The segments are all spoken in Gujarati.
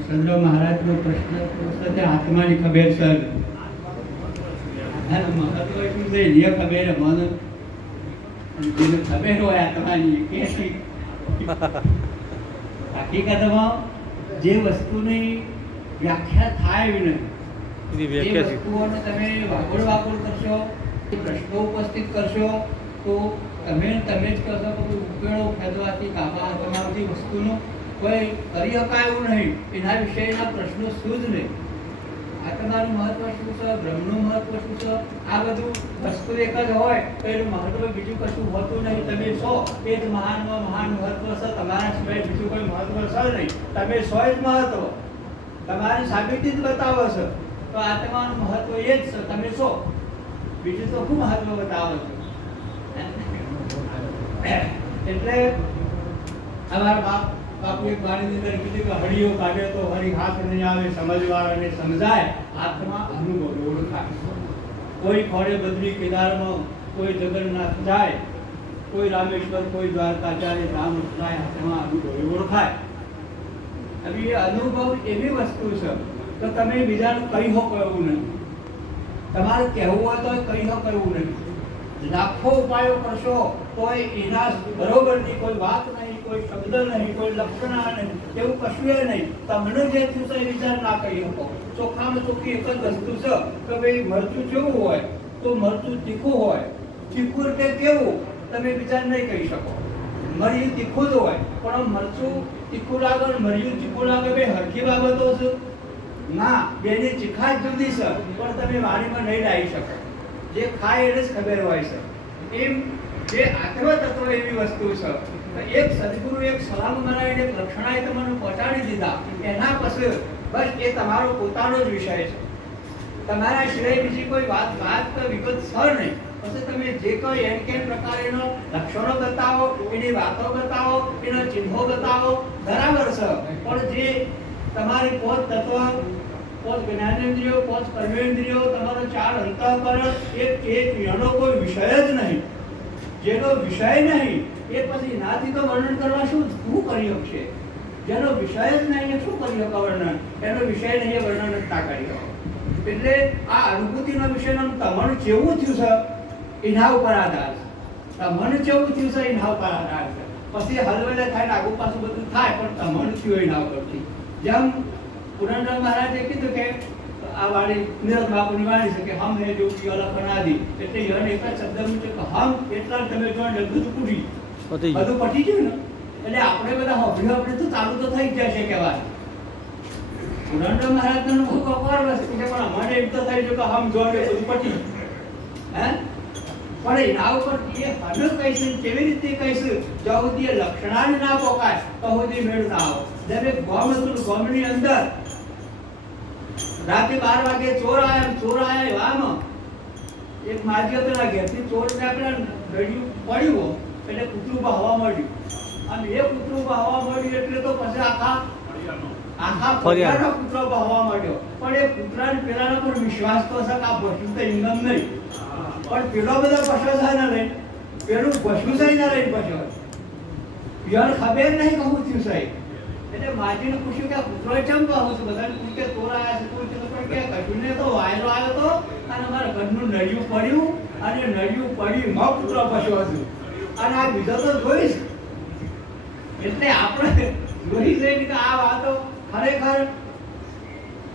સદ્ર મહારાજનો પ્રશ્ન છે આત્માની ખબર સર મહત્વ શું છે એ ખબર મને જેને ખબર હોય આત્માની કે હકીકતમાં જે વસ્તુની વ્યાખ્યા થાય એવી નથી એ વસ્તુઓને તમે વાગોળ કરશો પ્રશ્નો ઉપસ્થિત કરશો તો તમે જ કહેશો કે ઉકેળો ફેદવાથી કાપા તમારી વસ્તુનો કોઈ કરી શકાય એવું નહીં એના વિષયના પ્રશ્નો શું જ નહીં આત્માનું મહત્વ શું છે બ્રહ્મનું મહત્વ શું છે આ બધું વસ્તુ એક જ હોય તો એનું મહત્વ બીજું કશું હોતું નહીં તમે છો એ જ મહાનમાં મહાન મહત્વ છે તમારા સિવાય બીજું કોઈ મહત્વ છે નહીં તમે છો જ મહત્વ તમારી સાબિતી જ બતાવો છો તો આત્માનું મહત્વ એ જ છે તમે છો બીજું તો શું મહત્વ બતાવો છો એટલે અમારા બાપુ એક વાણીની અંદર કીધું કે હળીઓ કાઢે તો હળી હાથ નહીં આવે સમજવાળાને સમજાય આત્મા અનુભવ ઓળખાય કોઈ ખોડે બદરી કેદારમાં કોઈ જગન્નાથ જાય કોઈ રામેશ્વર કોઈ દ્વારકા જાય રામ જાય આત્મા અનુભવ ઓળખાય હવે એ અનુભવ એવી વસ્તુ છે તો તમે બીજાને કહી હો કહેવું નહીં તમારે કહેવું હોય તો કહી હો કહેવું નહીં લાખો ઉપાયો કરશો તોય એના બરોબરની કોઈ વાત નહીં કોઈ શબ્દ નહીં કોઈ લક્ષણ નહીં એવું કશું નહીં તમને જે થયું છે એ વિચાર ના કરી શકો ચોખ્ખામાં ચોખ્ખી એક જ વસ્તુ છે કે ભાઈ મરચું કેવું હોય તો મરચું તીખું હોય તીખું એટલે કેવું તમે વિચાર નહીં કહી શકો મર્યું તીખું જ હોય પણ મરચું તીખું લાગે મર્યું તીખું લાગે ભાઈ હરખી બાબતો છે ના બેની ચીખાશ જુદી છે પણ તમે વાણીમાં નહીં લાવી શકો જે ખાય એને જ ખબર હોય છે એમ જે આત્મ તત્વ એવી વસ્તુ છે એક સદગુરુ એક સલામ બનાવીને લક્ષણાએ તમને પહોંચાડી દીધા એના પછી બસ એ તમારો પોતાનો જ વિષય છે તમારા સિવાય બીજી કોઈ વાત વિગત છે નહીં પછી તમે જે કોઈ એન કેન પ્રકારેનો લક્ષણો બતાવો એની વાતો બતાવો એના ચિહ્નો બતાવો બરાબર છે પણ જે તમારી પોત તત્વ પોત જ્ઞાનેન્દ્રિયો પોત કર્મેન્દ્રિયો તમારો ચાર અંતઃકરણ એક એનો કોઈ વિષય જ નહીં જેનો વિષય નહીં એ પછી એનાથી તો વર્ણન કરવા શું કરી શકશે જેનો વિષય જ નહીં એ શું કરી શકે વર્ણન એનો વિષય નહીં એ વર્ણન જ ના કરી શકો એટલે આ અનુભૂતિનો વિષયનો તમારું જેવું થયું છે એના ઉપર આધાર છે તમારું જેવું થયું છે એના ઉપર આધાર છે પછી હલવેલે થાય આગુ પાછું બધું થાય પણ તમારું થયું એના ઉપરથી જેમ પુરંદર મહારાજે કીધું કે આ વાણી નિરજ બાપુની વાણી છે કે હમ હે જો કી અલગ અનાદિ એટલે યન એક જ શબ્દનું છે કે હમ એટલા તમે જો બધું પૂરી બધું પટી ગયું ને એટલે આપણે બધા હોભળી આપણે તો ચાલુ તો થઈ જશે કહેવાય પુરંદર મહારાજનું ખૂબ અપાર વસ્તુ છે પણ અમારે એમ તો થઈ ગયું કે હમ જો બધું પટી હે પણ એના ઉપર એ હન કહીશું કેવી રીતે કહીશું જો સુધી લક્ષણાને ના પોકાય તો સુધી મેળ ના આવે જેમ એક ગોમ હતું ગોમની અંદર રાતે 12 વાગે ચોર આયા એવામાં એક માજી હતો ના ઘેરથી ચોર નીકળ્યા ગળ્યું પડ્યું એટલે કૂતરું બહાવા મળ્યું અને એ કૂતરું બહાવા મળ્યું એટલે તો પછી આખા ફરિયાનો કૂતરો બહાવા મળ્યો પણ એ કૂતરાને પેલાના પર વિશ્વાસ તો છે કે આ ભસ્યું તો ઇંગમ નહીં પણ પેલો બધા પશુ થાય ના લઈને પેલું પશુ થાય ના લઈને પશુ યાર ખબર નહીં કહું થયું સાહેબ એટલે માજીને પૂછ્યું કે આ કૂતરો ચમ કહું છું બધાને પૂછ્યું કે ચોર આવ્યા છે કોઈ પણ કે કશુંને તો વાયરો આવ્યો તો અને અમારા ઘરનું નળિયું પડ્યું અને નળિયું પડ્યું માં કૂતરો પશુ હતું અને આ બીજો તો જોઈશ એટલે આપણે જોઈ જઈને કે આ વાતો ખરેખર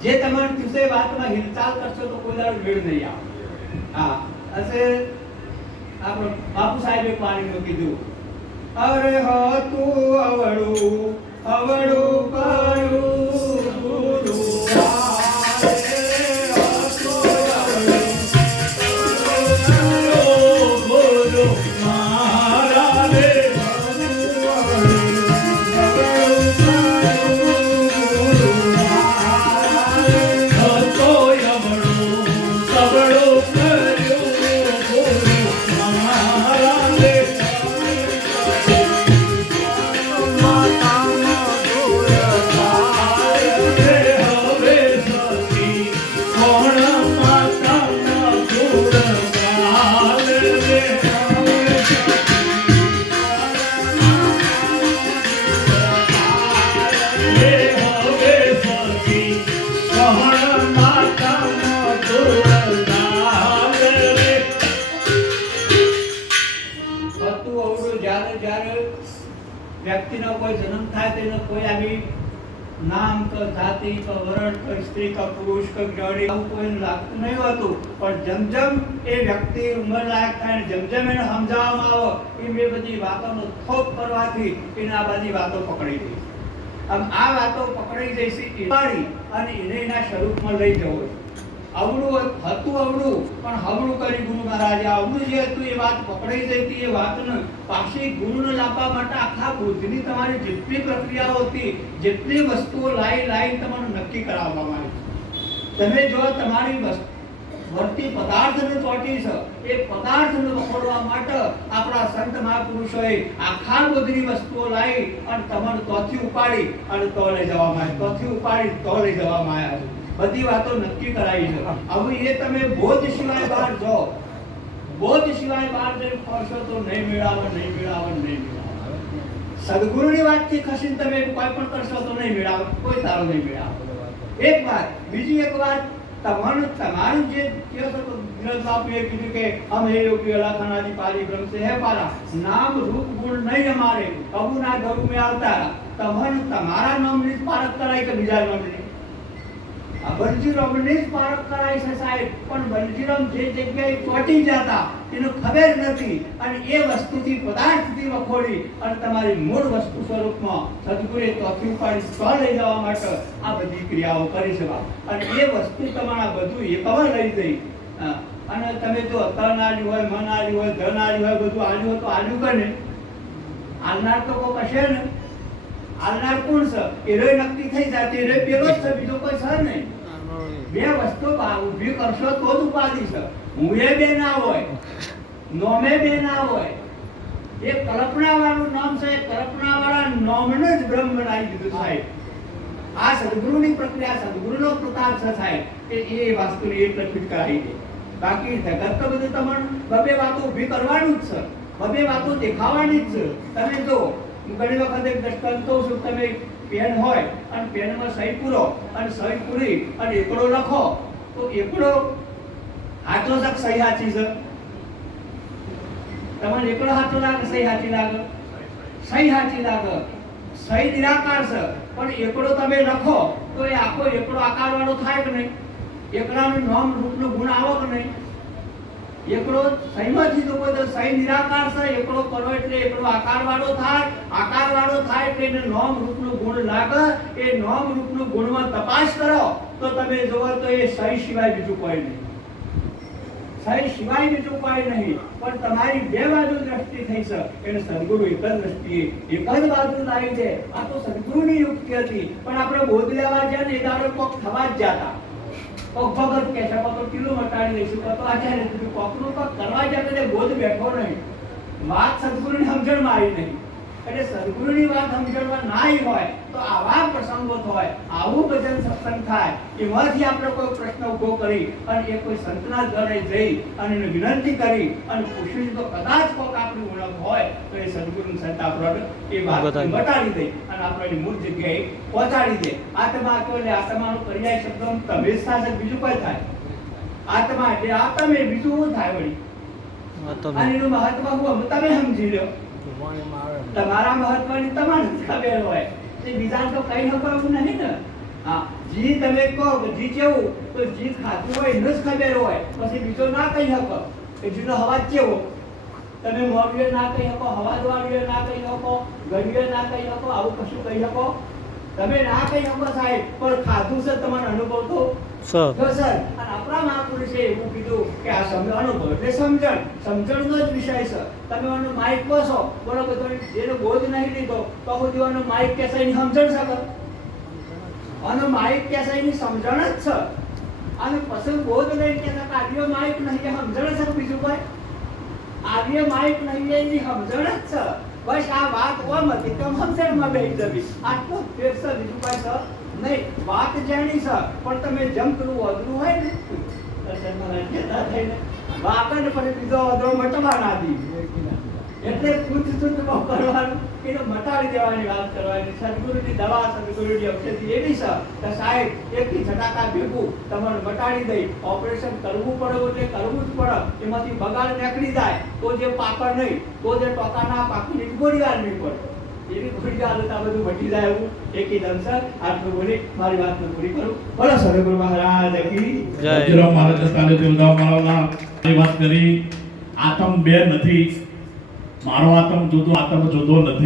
જે તમારે થયું એ વાતમાં હિલચાલ કરશો તો કોઈ દાડો મેળ નહીં આવે હા અસે આપણો બાપુ સાહેબે પાણીનું કીધું અરે હતું અવળું કરું ગુરુ માતા વ્યક્તિનો કોઈ જન્મ થાય તો એનો કોઈ આવી નામ કે જાતિ કે વર્ણ કે સ્ત્રી કે પુરુષ કે જ્ઞાની આવું કોઈને લાગતું નહીં હોતું, પણ જેમ જેમ એ વ્યક્તિ ઉંમર લાયક થાય ને જેમ જેમ એને સમજાવવામાં આવે એ બધી વાતોનો થોપ કરવાથી એને આ બધી વાતો પકડી ગઈ. આમ આ વાતો પકડી જઈશે અને એને એના સ્વરૂપમાં લઈ જવો છે. અવળું હતું અવળું પણ હવળું કરી ગુરુ મહારાજે. અવળું જે હતું એ વાત પકડાઈ જઈ હતી. એ વાતને પાછી ગુરુને લાવવા માટે આખા બુદ્ધની તમારી જેટલી પ્રક્રિયાઓ હતી, જેટલી વસ્તુઓ લાઈ તમને નક્કી કરાવવામાં આવી. તમે જો તમારી વર્તી પદાર્થને ચોટી છે, એ પદાર્થને વખોડવા માટે આપણા સંત મહાપુરુષોએ આખા બધી વસ્તુઓ લાવી અને તમને તોથી ઉપાડી અને તો લઈ જવામાં આવ્યા, તોથી ઉપાડી તો લઈ જવામાં આવ્યા છે. બધી વાતો નક્કી કરાવી છે. હવે એ તમે બોધ સિવાય બહાર જાઓ, બોધ સિવાય બહાર જઈને ફરશો તો નહીં મેળાવે. સદગુરુની વાતથી ખસીને તમે કોઈ પણ કરશો તો નહીં મેળાવે, કોઈ તારો નહીં મેળાવે. એક વાત. બીજી એક વાત, તમારું જે બાપુએ કીધું કે હમ હે યોગી અલાખાનાજી પારી બ્રહ્મ સે હે પારા, નામ રૂપ ગુણ નહીં અમારે કબુ ના ગરુ મેં આવતા. તમારા નામની જ પારખ કરાય કે બીજા નામની? બલજીરામને જ પારખ કરાય છે સાહેબ, પણ બલજીરામ જે જગ્યાએ ચોટી જતા એનું ખબર નથી અને એ વસ્તુથી પદાર્થથી વખોડી અને તમારી મૂળ વસ્તુ સ્વરૂપમાં સદગુરુએ તોથી ઉપાડી તો લઈ જવા માટે આ બધી ક્રિયાઓ કરી છે. અને એ વસ્તુ તમારા બધું એકમાં લઈ જઈ અને તમે જો તન આલ્યું હોય, મન આલ્યું હોય, ધન આલ્યું હોય, બધું આલ્યું હોય તો આલ્યું કે નહીં? આલનાર તો કોઈ કશે ને. આલનાર કોણ છે? એનો નક્કી થઈ જાય, તે પેલો જ છે, બીજો કોઈ છે નહીં. બે વસ્તુ ઊભી કરશો તો જ ઉપાધિ છે. હું એ બે ના હોય, નોમે બે ના હોય. એ કલ્પના વાળું નામ છે, કલ્પના વાળા નામને જ બ્રહ્મ બનાવી દીધું સાહેબ. આ સદગુરુની પ્રક્રિયા, સદગુરુનો પ્રતાપ છે સાહેબ, કે એ વસ્તુની એટલે ફિટ કરાવી દે. બાકી જગત તો બધું તમારે બબે વાતો ઊભી કરવાનું જ છે, બબે વાતો દેખાવાની જ છે. તમે જો ઘણી વખત એક દ્રષ્ટાંત કહું છું. તમે પેન હોય અને પેનમાં સહી પૂરો અને સહી પૂરી અને એકડો લખો તો એકડો હાચો છે કે સહી સાચી છે? તમને એકડો હાચો લાગે, સહી સાચી લાગે? સહી સાચી લાગે. સહી નિરાકાર છે, પણ એકડો તમે લખો તો એ આખો એકડો આકાર વાળો થાય કે નહીં? એકડાનું નામ રૂપનું ગુણ આવો કે નહીં? એકડો સહીમાંથી જો કોઈ સહી નિરાકાર છે, એકડો કરો એટલે એકડો આકાર વાળો થાય, આકાર વાળો થાય એટલે એને નામ રૂપનું ગુણ લાગે. એ નામ રૂપનું ગુણમાં તપાસ કરો તો તમે જોવો તો એ સહી સિવાય બીજું કોઈ નહીં, સહી સિવાય બીજું કોઈ નહીં. પણ તમારી બે બાજુ દ્રષ્ટિ થઈ છે, એને સદગુરુ એક જ દ્રષ્ટિએ એક જ બાજુ લાવી દે. આ તો સદગુરુની યુક્તિ હતી. પણ આપણે બોધ લેવા જાય ને એ દાડો કોક થવા જ જતા. ભગત કે છે તો કિલો મટાડી લઈશું, તો આચાર્ય કીધું કોકનું કોક કરવા જાય એટલે બોધ બેઠો નહીં. વાત સદગુરુની સમજણમાં આવી નહીં. એટલે સદગુરુની વાત સમજણમાં ના હોય તો આવા પ્રસંગો થાય, આવું ભજન સત્સંગ થાય. એમાંથી આપણે કોઈ પ્રશ્ન ઉભો કરી અને એ કોઈ સંતના ઘરે જઈ અને એને વિનંતી કરી અને પૂછ્યું તો કદાચ કોક આપણી ઓળખ હોય તો એ સદગુરુનું સંત આપણને એ વાત બતાવી દે અને આપણને મૂળ જગ્યાએ પહોંચાડી દે. આત્મા એટલે આત્માનો પર્યાય શબ્દ તમે જ થાય, બીજું કોઈ થાય. આત્મા એટલે આત્મા, બીજું શું થાય વળી? અને એનું મહત્વ હું તમે સમજી લો. તમારા મહત્વની તમારે ખબર હોય, બીજા તો કઈ ખબર નહીં ને. હા, જી તમે કહો જી કેવું તો જી ખાતું હોય એનો જ ખબર હોય, પછી બીજો ના કહી શકો કે જીનો અવાજ કેવો. તમે મોરવીએ ના કહી શકો, અવાજ વાળીએ ના કહી શકો, ગળીએ ના કહી શકો, આવું કશું કહી શકો તમે ના કહી શકો સાહેબ. પણ ખાધું છે તમારો અનુભવ તો સર. અને આપણા મહાપુરુષે એવું કીધું કે આ અનુભવ એટલે સમજણ, સમજણનો જ વિષય છે. તમે આનો માઇક બસો બરોબર, તમે જેનો બોધ નહીં લીધો તો સુધી આનો માઇક કેસાઈ ની સમજણ શકે? આનો માઇક કેસાઈ ની સમજણ જ છે. અને પછી બોધ લઈને કે આર્ય માઇક નહીં કે સમજણ છે, બીજું કોઈ આર્ય માઇક નહીં એની સમજણ જ છે. બસ આ વાત ઓમ હતી તો સમજણમાં બેસી જવી, આટલું ફેર છે, બીજું કોઈ છે નહીં. વાત જાણી છે પણ તમે જમ કરવું અધરું હોય ને વાકણ પછી બીજો અધરો મટવા ના દી એટલે ખુદ શુદ્ધ કરવાનું એને મટાડી દેવાની વાત કરવાની. સદગુરુની દવા, સદગુરુની ઔષધિ એવી છે કે સાહેબ એકથી ઝટાકા ભેગું તમારે મટાડી દઈ. ઓપરેશન કરવું પડે એટલે કરવું જ પડે, એમાંથી બગાડ નીકળી જાય તો જે પાકર નહીં, તો જે ટોકા ના પાકી ગોળી આલવી પડે. એવી ગોળી આલતા બધું મટી જાય એવું એકદમ સર. આટલું બોલી મારી વાતને પૂરી કરું. બોલો સદગુરુ મહારાજ કી જય. વજીરાવ મહારાજે તારે દેવદાવ મહારાજના એ વાત કરી, આતમ બે નથી, મારો આતમ જુદો, આતમ જુદો નથી.